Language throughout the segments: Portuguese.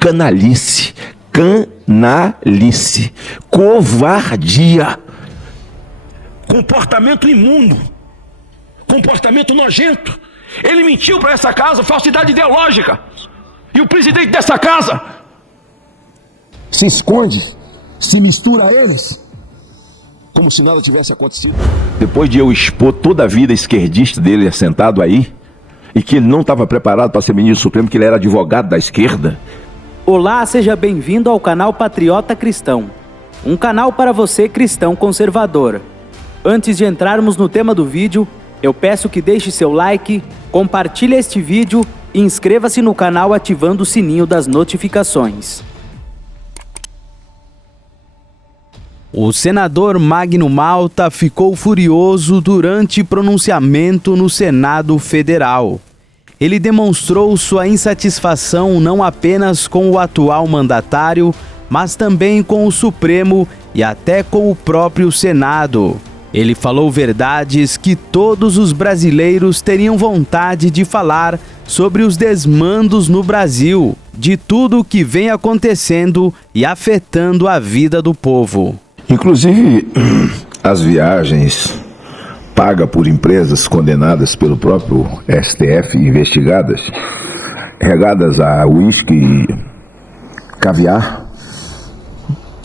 canalice, covardia, comportamento imundo, comportamento nojento. Ele mentiu para essa casa, falsidade ideológica. E o presidente dessa casa se esconde, se mistura a eles, como se nada tivesse acontecido. Depois de eu expor toda a vida esquerdista dele assentado aí, e que ele não estava preparado para ser ministro supremo, que ele era advogado da esquerda. Olá, seja bem-vindo ao canal Patriota Cristão, um canal para você cristão conservador. Antes de entrarmos no tema do vídeo, eu peço que deixe seu like, compartilhe este vídeo e inscreva-se no canal ativando o sininho das notificações. O senador Magno Malta ficou furioso durante pronunciamento no Senado Federal. Ele demonstrou sua insatisfação não apenas com o atual mandatário, mas também com o Supremo e até com o próprio Senado. Ele falou verdades que todos os brasileiros teriam vontade de falar sobre os desmandos no Brasil, de tudo o que vem acontecendo e afetando a vida do povo. Inclusive, as viagens pagas por empresas condenadas pelo próprio STF, investigadas, regadas a uísque e caviar.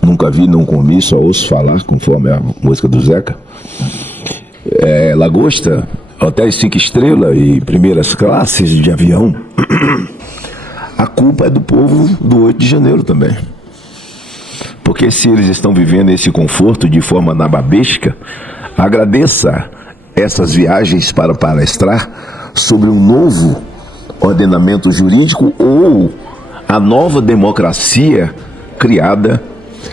Nunca vi, não comi, só ouço falar, conforme a música do Zeca. Lagosta, hotéis 5 estrelas e primeiras classes de avião. A culpa é do povo do 8 de janeiro também. Porque se eles estão vivendo esse conforto de forma nababesca, agradeça essas viagens para palestrar sobre um novo ordenamento jurídico ou a nova democracia criada,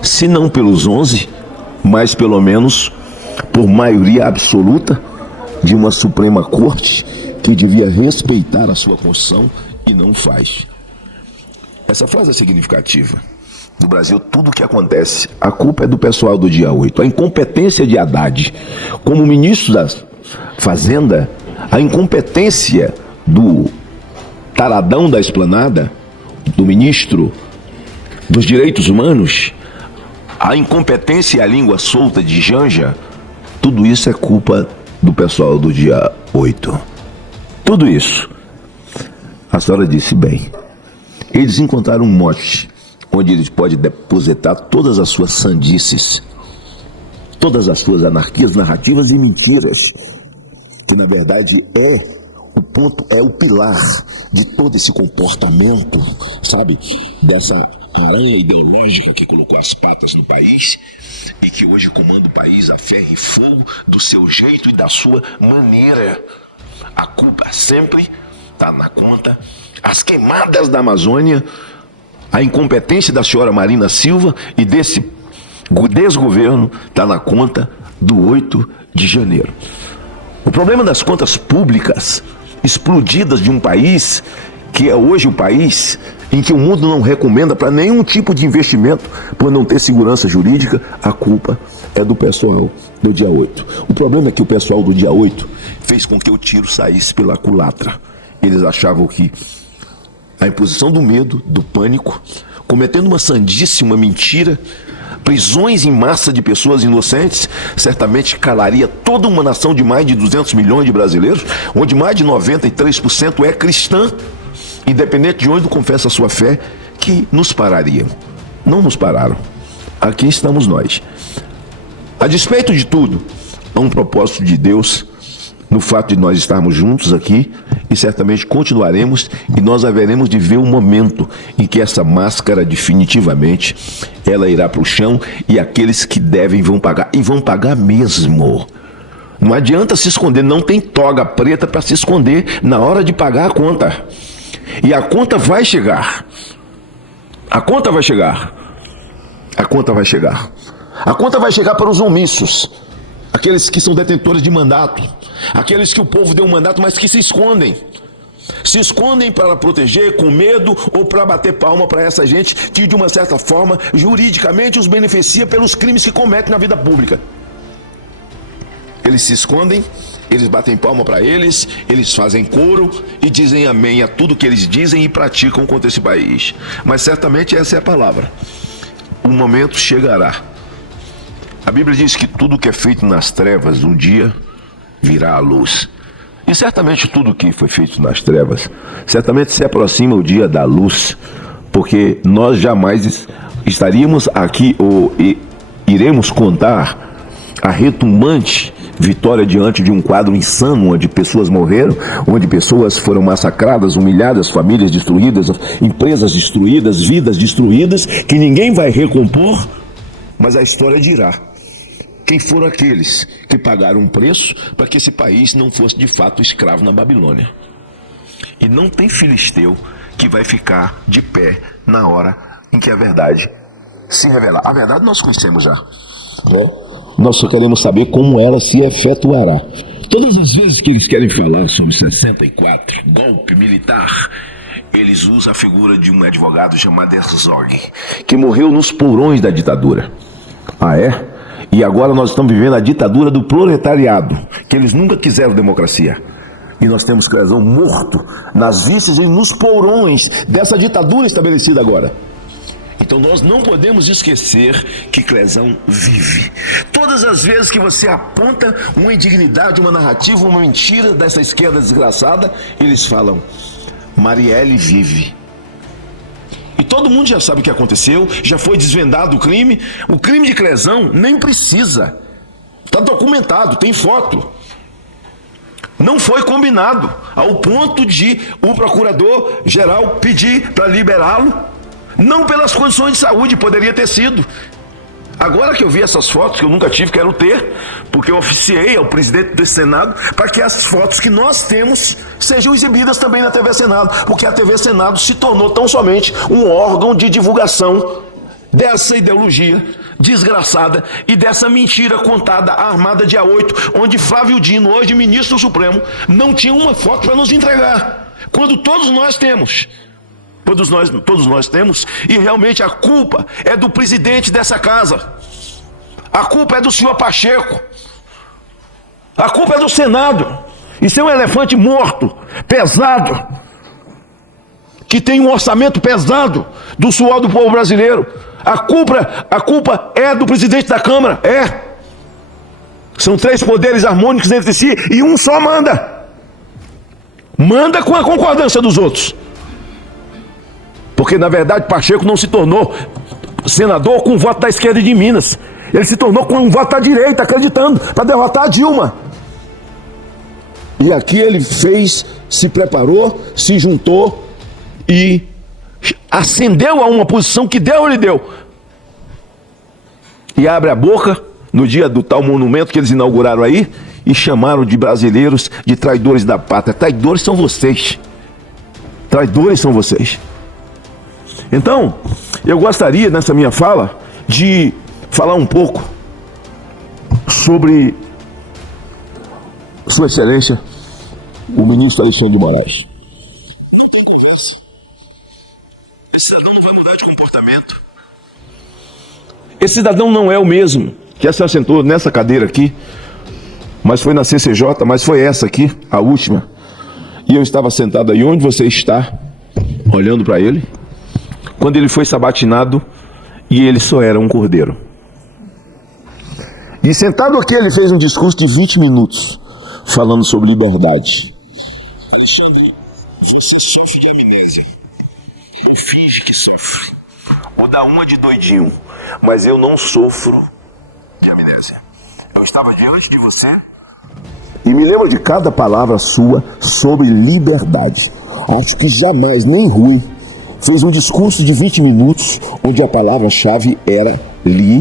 se não pelos 11, mas pelo menos por maioria absoluta de uma Suprema Corte que devia respeitar a sua Constituição e não faz. Essa frase é significativa. No Brasil, tudo o que acontece, a culpa é do pessoal do dia 8. A incompetência de Haddad como ministro da Fazenda, a incompetência do taradão da Esplanada, do ministro dos Direitos Humanos, a incompetência e a língua solta de Janja, tudo isso é culpa do pessoal do dia 8. Tudo isso. A senhora disse bem. Eles encontraram um mote onde eles podem depositar todas as suas sandices, todas as suas anarquias, narrativas e mentiras, que na verdade o ponto, é o pilar de todo esse comportamento, sabe, dessa aranha ideológica que colocou as patas no país e que hoje comanda o país a ferro e fogo, do seu jeito e da sua maneira. A culpa sempre está na conta. As queimadas da Amazônia, a incompetência da senhora Marina Silva e desse desgoverno está na conta do 8 de janeiro. O problema das contas públicas explodidas de um país que é hoje o país em que o mundo não recomenda para nenhum tipo de investimento por não ter segurança jurídica, a culpa é do pessoal do dia 8. O problema é que o pessoal do dia 8 fez com que o tiro saísse pela culatra. Eles achavam que a imposição do medo, do pânico, cometendo uma sandice, uma mentira, prisões em massa de pessoas inocentes, certamente calaria toda uma nação de mais de 200 milhões de brasileiros, onde mais de 93% é cristã, independente de onde confessa a sua fé, que nos parariam. Não nos pararam. Aqui estamos nós. A despeito de tudo, há um propósito de Deus no fato de nós estarmos juntos aqui, e certamente continuaremos, e nós haveremos de ver um momento em que essa máscara definitivamente ela irá para o chão, e aqueles que devem vão pagar, e vão pagar mesmo. Não adianta se esconder, não tem toga preta para se esconder na hora de pagar a conta. E a conta vai chegar. A conta vai chegar. A conta vai chegar. A conta vai chegar para os omissos, aqueles que são detentores de mandato, aqueles que o povo deu um mandato, mas que se escondem. Se escondem para proteger, com medo, ou para bater palma para essa gente que, de uma certa forma, juridicamente os beneficia pelos crimes que cometem na vida pública. Eles se escondem Eles batem palma para eles fazem coro e dizem amém a tudo que eles dizem e praticam contra esse país. Mas certamente essa é a palavra. O momento chegará. A Bíblia diz que tudo que é feito nas trevas um dia virá à luz. E certamente tudo que foi feito nas trevas, certamente se aproxima o dia da luz, porque nós jamais estaríamos aqui ou iremos contar a retumbante vitória diante de um quadro insano, onde pessoas morreram, onde pessoas foram massacradas, humilhadas, famílias destruídas, empresas destruídas, vidas destruídas, que ninguém vai recompor, mas a história dirá quem foram aqueles que pagaram um preço para que esse país não fosse de fato escravo na Babilônia. E não tem filisteu que vai ficar de pé na hora em que a verdade se revelar. A verdade nós conhecemos já, né? Nós só queremos saber como ela se efetuará. Todas as vezes que eles querem falar sobre 64, golpe militar, eles usam a figura de um advogado chamado Herzog, que morreu nos porões da ditadura. Ah, é? E agora nós estamos vivendo a ditadura do proletariado, que eles nunca quiseram democracia. E nós temos Crezão morto nas vistas e nos porões dessa ditadura estabelecida agora. Então nós não podemos esquecer que Crezão vive. Todas as vezes que você aponta uma indignidade, uma narrativa, uma mentira dessa esquerda desgraçada, eles falam: Marielle vive. E todo mundo já sabe o que aconteceu, já foi desvendado o crime. O crime de Crezão nem precisa. Está documentado, tem foto. Não foi combinado ao ponto de o procurador-geral pedir para liberá-lo. Não pelas condições de saúde, poderia ter sido. Agora que eu vi essas fotos, que eu nunca tive, quero ter, porque eu oficiei ao presidente do Senado para que as fotos que nós temos sejam exibidas também na TV Senado, porque a TV Senado se tornou tão somente um órgão de divulgação dessa ideologia desgraçada e dessa mentira contada, armada dia 8, onde Flávio Dino, hoje ministro do Supremo, não tinha uma foto para nos entregar, quando todos nós temos. Todos nós temos, e realmente a culpa é do presidente dessa casa. A culpa é do senhor Pacheco. A culpa é do Senado. Isso é um elefante morto, pesado, que tem um orçamento pesado do suor do povo brasileiro. A culpa é do presidente da Câmara. São 3 poderes harmônicos entre si e um só manda. Manda com a concordância dos outros. Porque, na verdade, Pacheco não se tornou senador com o voto da esquerda de Minas. Ele se tornou com um voto da direita, acreditando, para derrotar a Dilma. E aqui ele se preparou, se juntou e ascendeu a uma posição que Deus lhe deu. E abre a boca, no dia do tal monumento que eles inauguraram aí, e chamaram de brasileiros de traidores da pátria. Traidores são vocês. Traidores são vocês. Então, eu gostaria, nessa minha fala, de falar um pouco sobre Sua Excelência, o ministro Alexandre de Moraes. Não tem conversa. Esse cidadão não vai mudar de comportamento. Esse cidadão não é o mesmo que se assentou nessa cadeira aqui, mas foi na CCJ, mas foi essa aqui, a última. E eu estava sentado aí onde você está, olhando para ele, quando ele foi sabatinado e ele só era um cordeiro. E sentado aqui ele fez um discurso de 20 minutos falando sobre liberdade. Alexandre, você sofre de amnésia. Ou finge que sofre. Ou dá uma de doidinho. Mas eu não sofro de amnésia. Eu estava diante de você e me lembro de cada palavra sua sobre liberdade. Acho que jamais, nem Rui, fez um discurso de 20 minutos onde a palavra-chave era liberdade.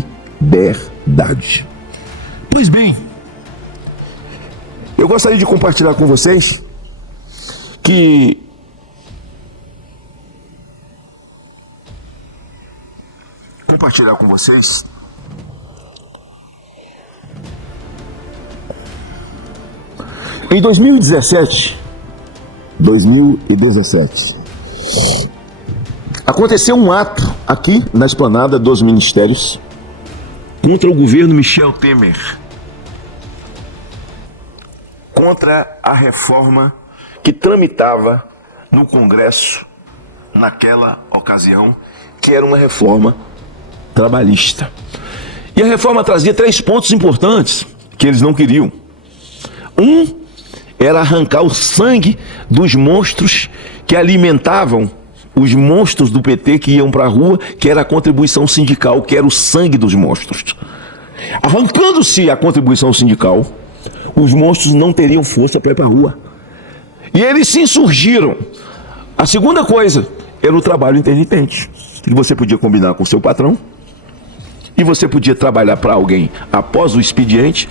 Pois bem, eu gostaria de compartilhar com vocês que em 2017 aconteceu um ato aqui na esplanada dos ministérios contra o governo Michel Temer. contra a reforma que tramitava no Congresso naquela ocasião, que era uma reforma trabalhista. E a reforma trazia 3 pontos importantes que eles não queriam. Um era arrancar o sangue dos monstros que alimentavam os monstros do PT que iam para a rua, que era a contribuição sindical, que era o sangue dos monstros. Arrancando-se a contribuição sindical, os monstros não teriam força para ir para a rua. E eles se insurgiram. A segunda coisa era o trabalho intermitente, que você podia combinar com o seu patrão e você podia trabalhar para alguém após o expediente,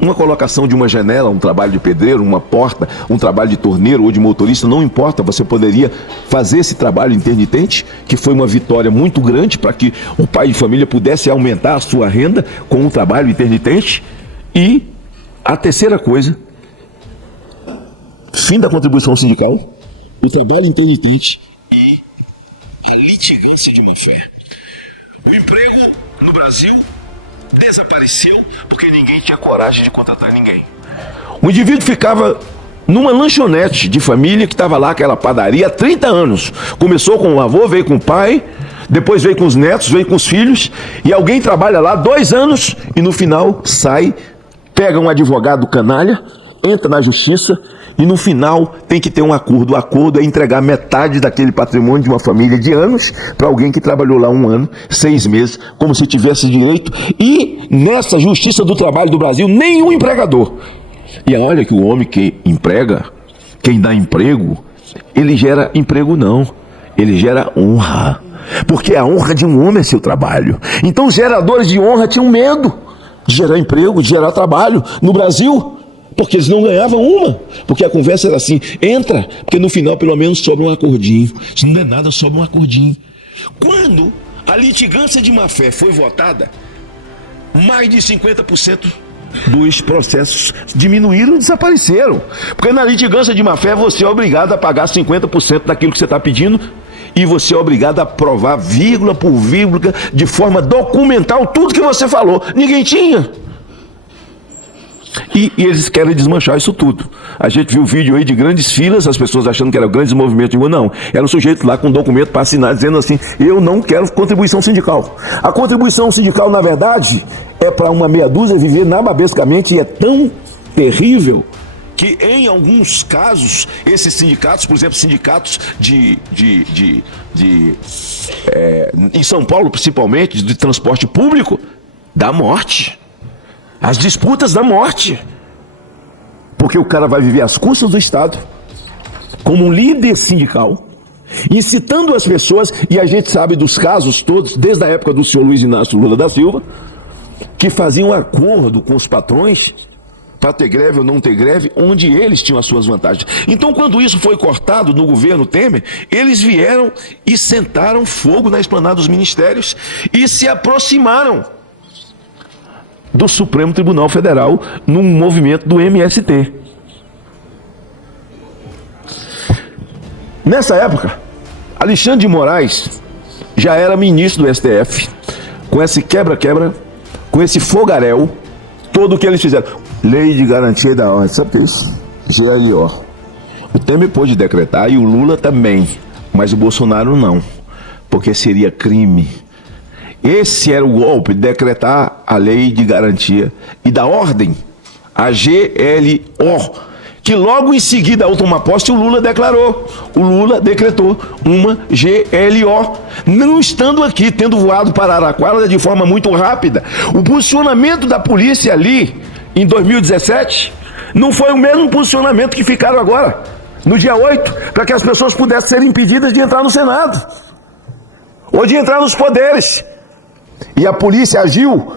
uma colocação de uma janela, um trabalho de pedreiro, uma porta, um trabalho de torneiro ou de motorista, não importa, você poderia fazer esse trabalho intermitente, que foi uma vitória muito grande para que o pai de família pudesse aumentar a sua renda com o trabalho intermitente. E a terceira coisa, fim da contribuição sindical, o trabalho intermitente e a litigância de má-fé. O emprego no Brasil desapareceu porque ninguém tinha coragem de contratar ninguém. O indivíduo ficava numa lanchonete de família que estava lá, aquela padaria, há 30 anos. Começou com o avô, veio com o pai, depois veio com os netos, veio com os filhos, e alguém trabalha lá 2 anos e no final sai, pega um advogado canalha, entra na justiça e no final tem que ter um acordo. O acordo é entregar metade daquele patrimônio de uma família de anos para alguém que trabalhou lá 1 ano, 6 meses, como se tivesse direito. E nessa justiça do trabalho do Brasil, nenhum empregador. E olha que o homem que emprega, quem dá emprego, ele gera emprego não, ele gera honra. Porque a honra de um homem é seu trabalho. Então os geradores de honra tinham medo de gerar emprego, de gerar trabalho no Brasil. Porque eles não ganhavam uma. Porque a conversa era assim, entra, porque no final pelo menos sobra um acordinho. Se não der nada, sobra um acordinho. Quando a litigância de má-fé foi votada, mais de 50% dos processos diminuíram e desapareceram. Porque na litigância de má-fé você é obrigado a pagar 50% daquilo que você está pedindo e você é obrigado a provar vírgula por vírgula, de forma documental, tudo que você falou. Ninguém tinha. E eles querem desmanchar isso tudo. A gente viu vídeo aí de grandes filas, as pessoas achando que eram grandes movimentos de rua. Não, era um sujeito lá com um documento para assinar, dizendo assim, eu não quero contribuição sindical. A contribuição sindical, na verdade, é para uma meia dúzia viver nababescamente, e é tão terrível que em alguns casos, esses sindicatos, por exemplo, sindicatos em São Paulo principalmente, de transporte público, dá morte. As disputas da morte. Porque o cara vai viver às custas do Estado, como um líder sindical, incitando as pessoas, e a gente sabe dos casos todos, desde a época do senhor Luiz Inácio Lula da Silva, que faziam um acordo com os patrões para ter greve ou não ter greve, onde eles tinham as suas vantagens. Então, quando isso foi cortado no governo Temer, eles vieram e sentaram fogo na esplanada dos ministérios e se aproximaram do Supremo Tribunal Federal num movimento do MST. Nessa época, Alexandre de Moraes já era ministro do STF, com esse quebra-quebra, com esse fogaréu, todo o que eles fizeram. Lei de Garantia da Ordem, sabe isso? GLO. O Temer pôde decretar e o Lula também, mas o Bolsonaro não, porque seria crime. Esse era o golpe, decretar a Lei de Garantia e da Ordem, a GLO, que logo em seguida, ao tomar posse, o Lula decretou uma GLO, não estando aqui, tendo voado para Araraquara de forma muito rápida. O posicionamento da polícia ali, em 2017, não foi o mesmo posicionamento que ficaram agora, no dia 8, para que as pessoas pudessem ser impedidas de entrar no Senado, ou de entrar nos poderes. E a polícia agiu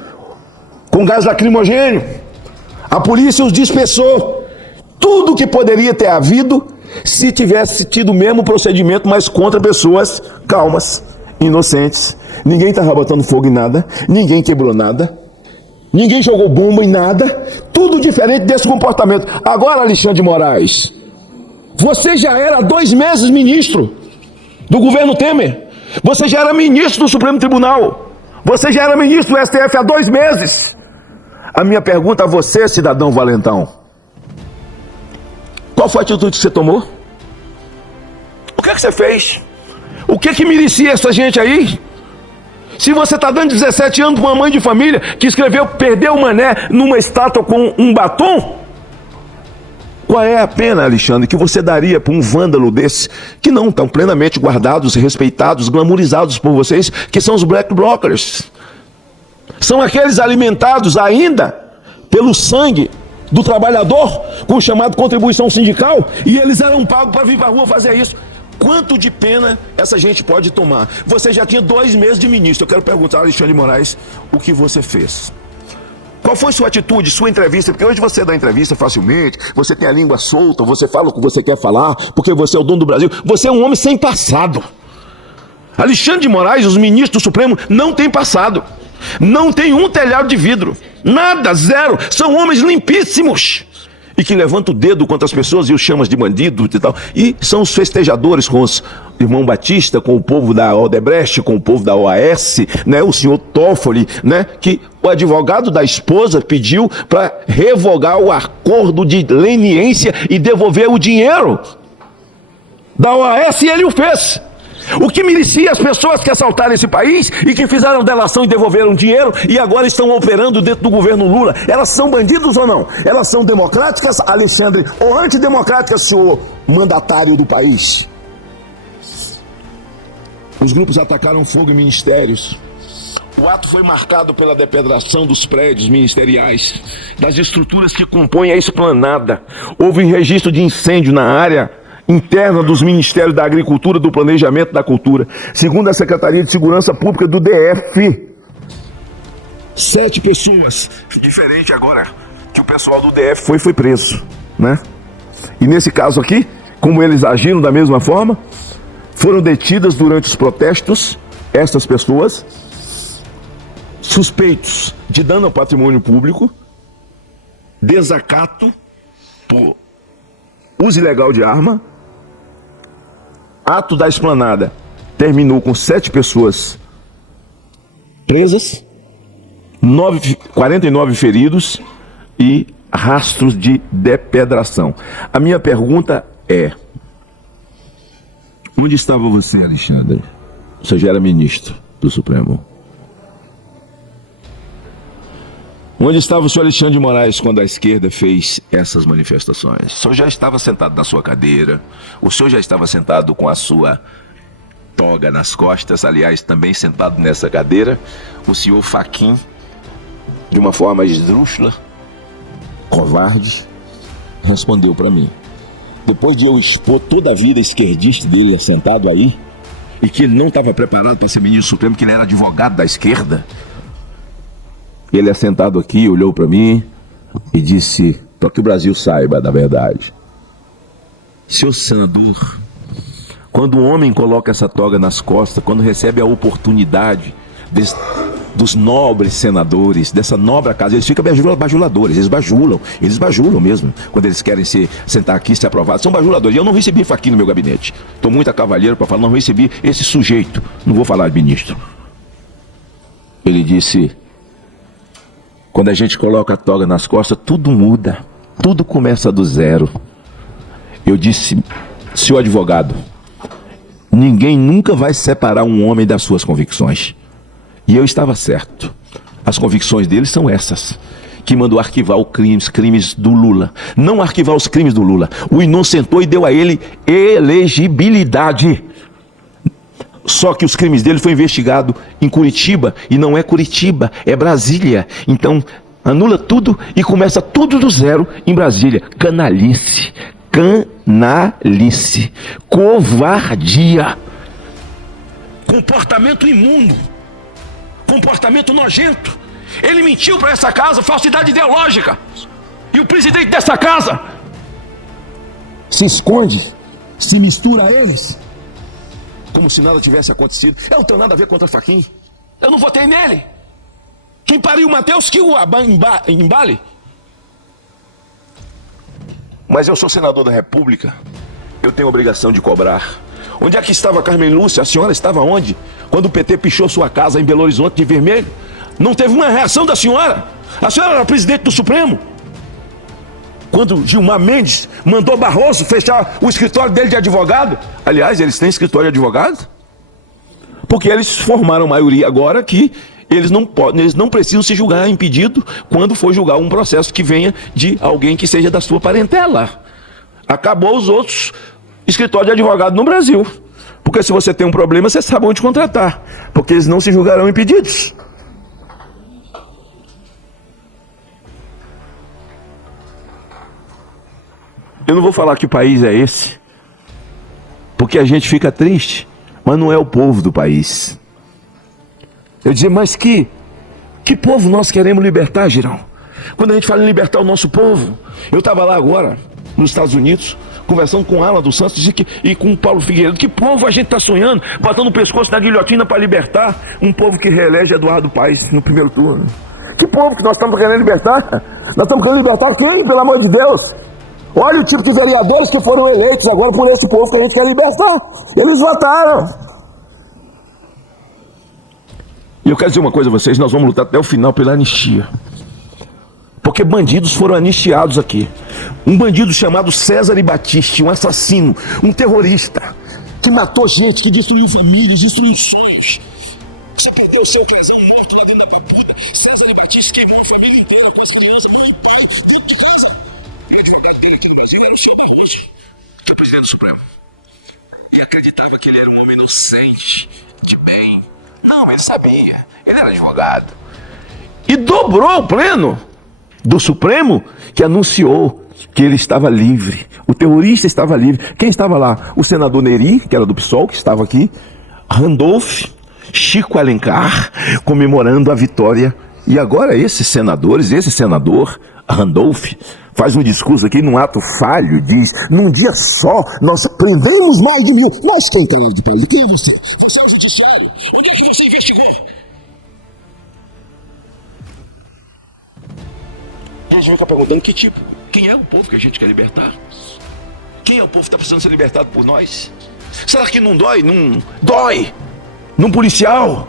com gás lacrimogêneo. A polícia os dispersou. Tudo que poderia ter havido se tivesse tido o mesmo procedimento, mas contra pessoas calmas, inocentes. Ninguém estava botando fogo em nada, ninguém quebrou nada, ninguém jogou bomba em nada. Tudo diferente desse comportamento. Agora, Alexandre de Moraes, você já era há 2 meses ministro do governo Temer. Você já era ministro do Supremo Tribunal. Você já era ministro do STF há 2 meses. A minha pergunta a você, cidadão valentão, Qual foi a atitude que você tomou? O que você fez? O que merecia essa gente aí? Se você está dando 17 anos para uma mãe de família que escreveu perdeu o mané numa estátua com um batom, qual é a pena, Alexandre, que você daria para um vândalo desse, que não estão plenamente guardados, respeitados, glamorizados por vocês, que são os black blockers? São aqueles alimentados ainda pelo sangue do trabalhador, com o chamado contribuição sindical, e eles eram pagos para vir para a rua fazer isso. Quanto de pena essa gente pode tomar? Você já tinha 2 meses de ministro. Eu quero perguntar, Alexandre de Moraes, o que você fez? Qual foi sua atitude, sua entrevista? Porque hoje você dá entrevista facilmente, você tem a língua solta, você fala o que você quer falar, porque você é o dono do Brasil. Você é um homem sem passado. Alexandre de Moraes, os ministros do Supremo, não têm passado. Não tem um telhado de vidro. Nada, zero. São homens limpíssimos. E que levantam o dedo contra as pessoas e os chamam de bandido e tal. E são os festejadores com os irmão Batista, com o povo da Odebrecht, com o povo da OAS, né? O senhor Toffoli, né? Que o advogado da esposa pediu para revogar o acordo de leniência e devolver o dinheiro da OAS, e ele o fez. O que merecia as pessoas que assaltaram esse país e que fizeram delação e devolveram dinheiro e agora estão operando dentro do governo Lula? Elas são bandidos ou não? Elas são democráticas, Alexandre, ou antidemocráticas, senhor mandatário do país? Os grupos atacaram fogo em ministérios. O ato foi marcado pela depredação dos prédios ministeriais, das estruturas que compõem a esplanada. Houve registro de incêndio na área interna dos Ministérios da Agricultura, do Planejamento e da Cultura. Segundo a Secretaria de Segurança Pública do DF, 7 pessoas, diferente agora que o pessoal do DF foi preso, né? E nesse caso aqui, como eles agiram da mesma forma, foram detidas durante os protestos estas pessoas, suspeitos de dano ao patrimônio público, desacato por uso ilegal de arma. Ato da esplanada terminou com 7 pessoas presas, 49 feridos e rastros de depedração. A minha pergunta é: onde estava você, Alexandre? Você já era ministro do Supremo. Onde estava o senhor Alexandre de Moraes quando a esquerda fez essas manifestações? O senhor já estava sentado na sua cadeira, o senhor já estava sentado com a sua toga nas costas, aliás, também sentado nessa cadeira, o senhor Fachin, de uma forma esdrúxula, covarde, respondeu para mim. Depois de eu expor toda a vida esquerdista dele sentado aí, e que ele não estava preparado para ser ministro supremo, que ele era advogado da esquerda, ele assentado aqui, olhou para mim e disse, para que o Brasil saiba da verdade: senhor senador, quando um homem coloca essa toga nas costas, quando recebe a oportunidade dos nobres senadores, dessa nobre casa, eles ficam bajuladores, eles bajulam mesmo, quando eles querem sentar aqui e ser aprovados, são bajuladores. E eu não recebi Fachin no meu gabinete, estou muito a cavalheiro para falar, não recebi esse sujeito, não vou falar de ministro. Ele disse: quando a gente coloca a toga nas costas, tudo muda, tudo começa do zero. Eu disse: senhor advogado, ninguém nunca vai separar um homem das suas convicções. E eu estava certo. As convicções dele são essas, que mandou arquivar os crimes do Lula. Não arquivar os crimes do Lula, o inocentou e deu a ele elegibilidade. Só que os crimes dele foi investigado em Curitiba, e não é Curitiba, é Brasília. Então, anula tudo e começa tudo do zero em Brasília. Canalice, covardia, comportamento imundo, comportamento nojento. Ele mentiu para essa casa, falsidade ideológica. E o presidente dessa casa se esconde, se mistura a eles, como se nada tivesse acontecido. Eu não tenho nada a ver contra Fachin. Eu não votei nele. Quem pariu o Matheus que o embale. Mas eu sou senador da República. Eu tenho a obrigação de cobrar. Onde é que estava Carmen Lúcia? A senhora estava onde? Quando o PT pichou sua casa em Belo Horizonte de vermelho? Não teve uma reação da senhora? A senhora era presidente do Supremo. Quando Gilmar Mendes mandou Barroso fechar o escritório dele de advogado. Aliás, eles têm escritório de advogado? Porque eles formaram maioria agora que eles não precisam se julgar impedido quando for julgar um processo que venha de alguém que seja da sua parentela. Acabou os outros escritórios de advogado no Brasil. Porque se você tem um problema, você sabe onde contratar. Porque eles não se julgarão impedidos. Eu não vou falar que país é esse, porque a gente fica triste, mas não é o povo do país. Eu dizia, mas que povo nós queremos libertar, Girão? Quando a gente fala em libertar o nosso povo, eu estava lá agora, nos Estados Unidos, conversando com Alan dos Santos e com o Paulo Figueiredo. Que povo a gente está sonhando, botando o pescoço na guilhotina para libertar um povo que reelege Eduardo Paes no primeiro turno? Que povo que nós estamos querendo libertar? Nós estamos querendo libertar quem, pelo amor de Deus? Olha o tipo de vereadores que foram eleitos agora por esse povo que a gente quer libertar. Eles votaram. E eu quero dizer uma coisa a vocês, nós vamos lutar até o final pela anistia. Porque bandidos foram anistiados aqui. Um bandido chamado César Battisti, um assassino, um terrorista, que matou gente, que destruiu famílias, destruiu sonhos. Você perdeu o seu casal morto lá dentro da papuda. César Battisti queimou a família inteira com as crianças, montou tudo de casa. O advogado dele aqui no Brasil era o seu Barroso, que é o presidente do Supremo. E acreditava que ele era um homem inocente, de bem. Não, ele sabia. Ele era advogado. E dobrou o pleno do Supremo, que anunciou que ele estava livre. O terrorista estava livre. Quem estava lá? O senador Neri, que era do PSOL, que estava aqui. Randolph, Chico Alencar, comemorando a vitória. E agora esse senador, Randolph, faz um discurso aqui num ato falho, diz, num dia só, nós prendemos mais de 1000. Mas quem, canal de Paulo? Quem é você? Você é o judiciário. Onde é que você investigou? E a gente fica perguntando que tipo? Quem é o povo que a gente quer libertar? Quem é o povo que está precisando ser libertado por nós? Será que não dói? Não dói num policial?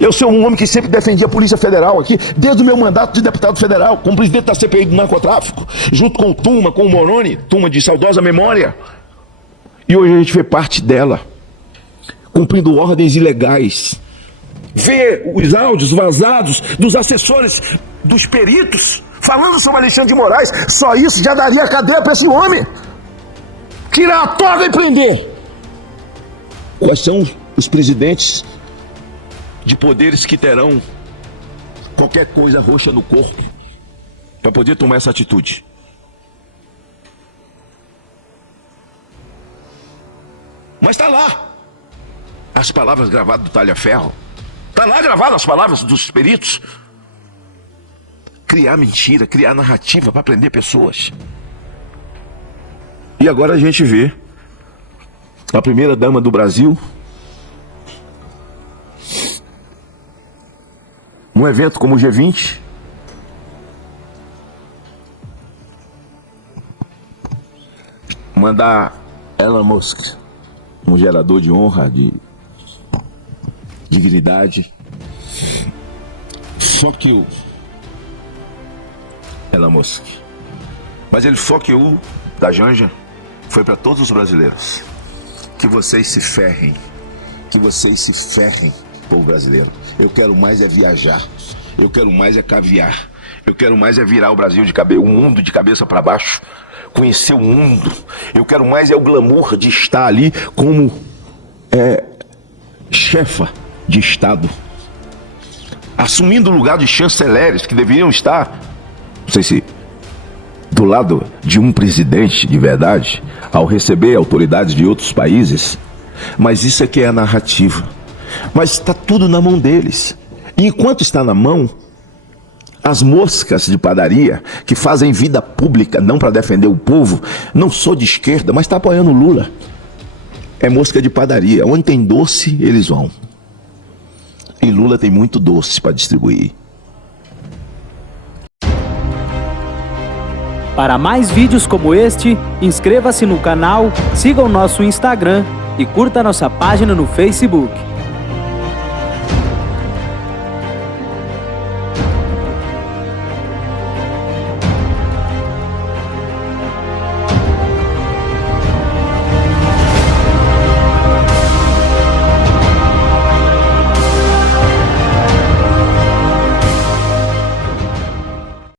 Eu sou um homem que sempre defendia a Polícia Federal aqui, desde o meu mandato de deputado federal, como presidente da CPI do narcotráfico, junto com o Tuma, com o Moroni, Tuma de saudosa memória. E hoje a gente vê parte dela, cumprindo ordens ilegais. Vê os áudios vazados dos assessores, dos peritos, falando sobre Alexandre de Moraes. Só isso já daria cadeia para esse homem. Tirar a toga e prender. Quais são os presidentes de poderes que terão qualquer coisa roxa no corpo para poder tomar essa atitude? Mas está lá as palavras gravadas do talha-ferro. Está lá gravadas as palavras dos peritos. Criar mentira, criar narrativa para prender pessoas. E agora a gente vê a primeira dama do Brasil num evento como o G20, mandar Elon Musk, um gerador de honra, de dignidade. Fuck you, Elon Musk. Mas ele fuck you da Janja foi para todos os brasileiros. Que vocês se ferrem, povo brasileiro. Eu quero mais é viajar, eu quero mais é caviar, eu quero mais é virar o Brasil o mundo de cabeça para baixo, conhecer o mundo. Eu quero mais é o glamour de estar ali como chefa de Estado, assumindo o lugar de chanceleres que deveriam estar, não sei se do lado de um presidente de verdade, ao receber autoridades de outros países. Mas isso aqui é a narrativa. Mas está tudo na mão deles. E enquanto está na mão, as moscas de padaria que fazem vida pública, não para defender o povo, não sou de esquerda, mas está apoiando o Lula. É mosca de padaria. Onde tem doce, eles vão. E Lula tem muito doce para distribuir. Para mais vídeos como este, inscreva-se no canal, siga o nosso Instagram e curta nossa página no Facebook.